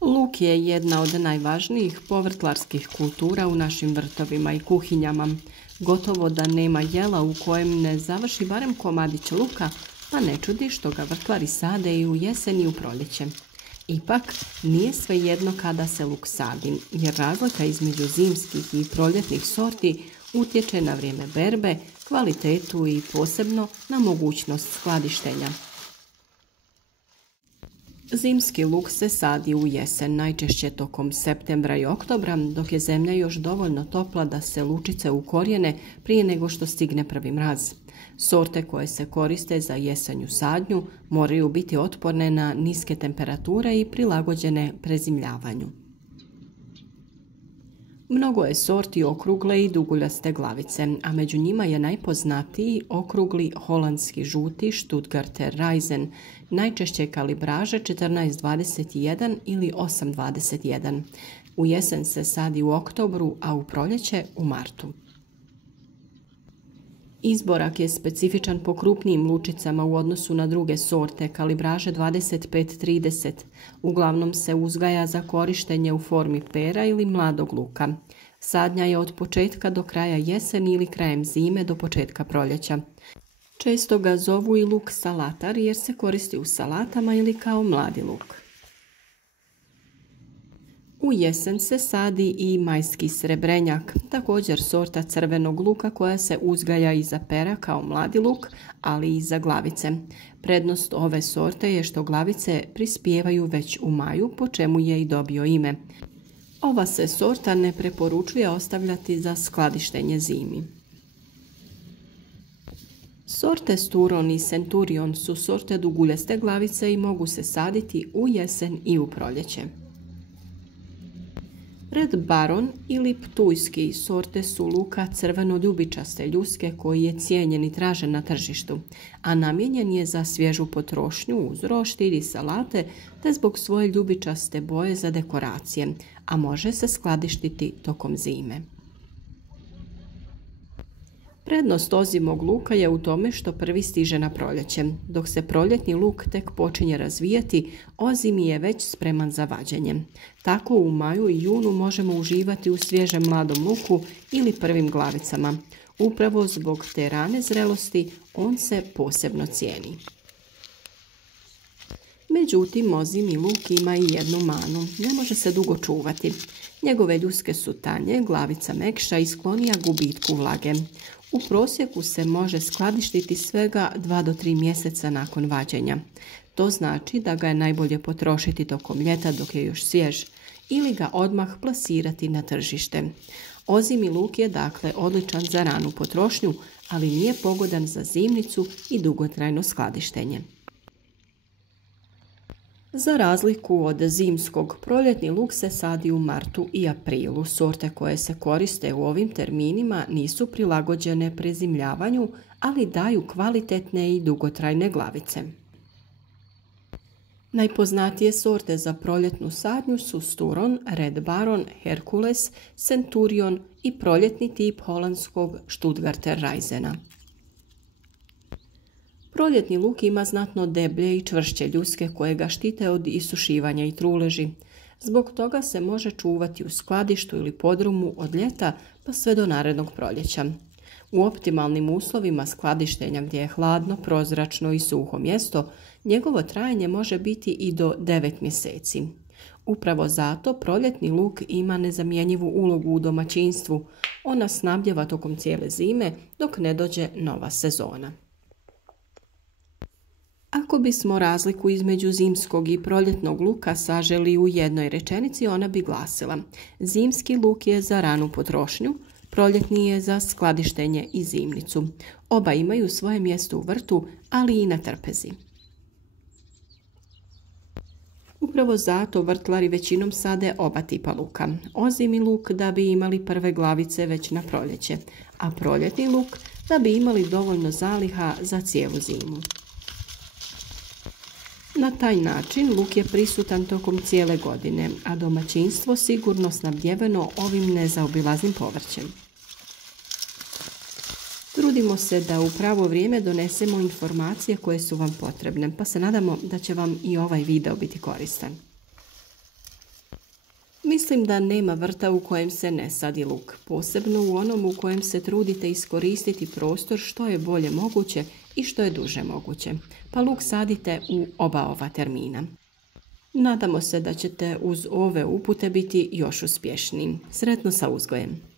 Luk je jedna od najvažnijih povrtlarskih kultura u našim vrtovima i kuhinjama. Gotovo da nema jela u kojem ne završi barem komadić luka, pa ne čudi što ga vrtlari sade i u jesen i u proljeće. Ipak, nije svejedno kada se luk sadi, jer razlika između zimskih i proljetnih sorti utječe na vrijeme berbe, kvalitetu i posebno na mogućnost skladištenja. Zimski luk se sadi u jesen, najčešće tokom septembra i oktobra, dok je zemlja još dovoljno topla da se lučice ukorijene prije nego što stigne prvi mraz. Sorte koje se koriste za jesenju sadnju moraju biti otporne na niske temperature i prilagođene prezimljavanju. Mnogo je sorti okrugle i duguljaste glavice, a među njima je najpoznatiji okrugli holandski žuti Stuttgarter Raisin, najčešće kalibraže 1421 ili 821. U jesen se sadi u oktobru, a u proljeće u martu. Izborak je specifičan po krupnijim lučicama u odnosu na druge sorte, kalibraže 25-30. Uglavnom se uzgaja za korištenje u formi pera ili mladog luka. Sadnja je od početka do kraja jeseni ili krajem zime do početka proljeća. Često ga zovu i luk salatar jer se koristi u salatama ili kao mladi luk. U jesen se sadi i majski srebrenjak, također sorta crvenog luka koja se uzgaja i za pera kao mladi luk, ali i za glavice. Prednost ove sorte je što glavice prispijevaju već u maju, po čemu je i dobio ime. Ova se sorta ne preporučuje ostavljati za skladištenje zimi. Sorte Sturon i Centurion su sorte duguljaste glavice i mogu se saditi u jesen i u proljeće. Red Baron ili Ptujski sorte su luka crveno-ljubičaste ljuske koji je cijenjen i tražen na tržištu, a namijenjen je za svježu potrošnju uz roštilj i salate te zbog svoje ljubičaste boje za dekoracije, a može se skladištiti tokom zime. Prednost ozimog luka je u tome što prvi stiže na proljeće. Dok se proljetni luk tek počinje razvijati, ozimi je već spreman za vađenje. Tako u maju i junu možemo uživati u svježem mladom luku ili prvim glavicama. Upravo zbog te rane zrelosti on se posebno cijeni. Međutim, ozimi luk ima i jednu manu. Ne može se dugo čuvati. Njegove ljuske su tanje, glavica mekša i sklonija gubitku vlage. U prosjeku se može skladištiti svega 2 do 3 mjeseca nakon vađenja. To znači da ga je najbolje potrošiti tokom ljeta dok je još svjež ili ga odmah plasirati na tržište. Ozimi luk je dakle odličan za ranu potrošnju, ali nije pogodan za zimnicu i dugotrajno skladištenje. Za razliku od zimskog, proljetni luk se sadi u martu i aprilu. Sorte koje se koriste u ovim terminima nisu prilagođene prezimljavanju, ali daju kvalitetne i dugotrajne glavice. Najpoznatije sorte za proljetnu sadnju su Sturon, Red Baron, Herkules, Centurion i proljetni tip holandskog Stuttgarter Raisina. Proljetni luk ima znatno deblje i čvršće ljuske koje ga štite od isušivanja i truleži. Zbog toga se može čuvati u skladištu ili podrumu od ljeta pa sve do narednog proljeća. U optimalnim uslovima skladištenja gdje je hladno, prozračno i suho mjesto, njegovo trajanje može biti i do 9 mjeseci. Upravo zato proljetni luk ima nezamjenjivu ulogu u domaćinstvu. On nas snabdijeva tokom cijele zime dok ne dođe nova sezona. Ako bismo razliku između zimskog i proljetnog luka saželi u jednoj rečenici, ona bi glasila: zimski luk je za ranu potrošnju, proljetni je za skladištenje i zimnicu. Oba imaju svoje mjesto u vrtu, ali i na trpezi. Upravo zato vrtlari većinom sade oba tipa luka. Ozimi luk da bi imali prve glavice već na proljeće, a proljetni luk da bi imali dovoljno zaliha za cijelu zimu. Na taj način luk je prisutan tokom cijele godine, a domaćinstvo sigurno snabdjeveno ovim nezaobilaznim povrćem. Trudimo se da u pravo vrijeme donesemo informacije koje su vam potrebne, pa se nadamo da će vam i ovaj video biti koristan. Mislim da nema vrta u kojem se ne sadi luk, posebno u onom u kojem se trudite iskoristiti prostor što je bolje moguće i što je duže moguće, pa luk sadite u oba ova termina. Nadamo se da ćete uz ove upute biti još uspješniji. Sretno sa uzgojem!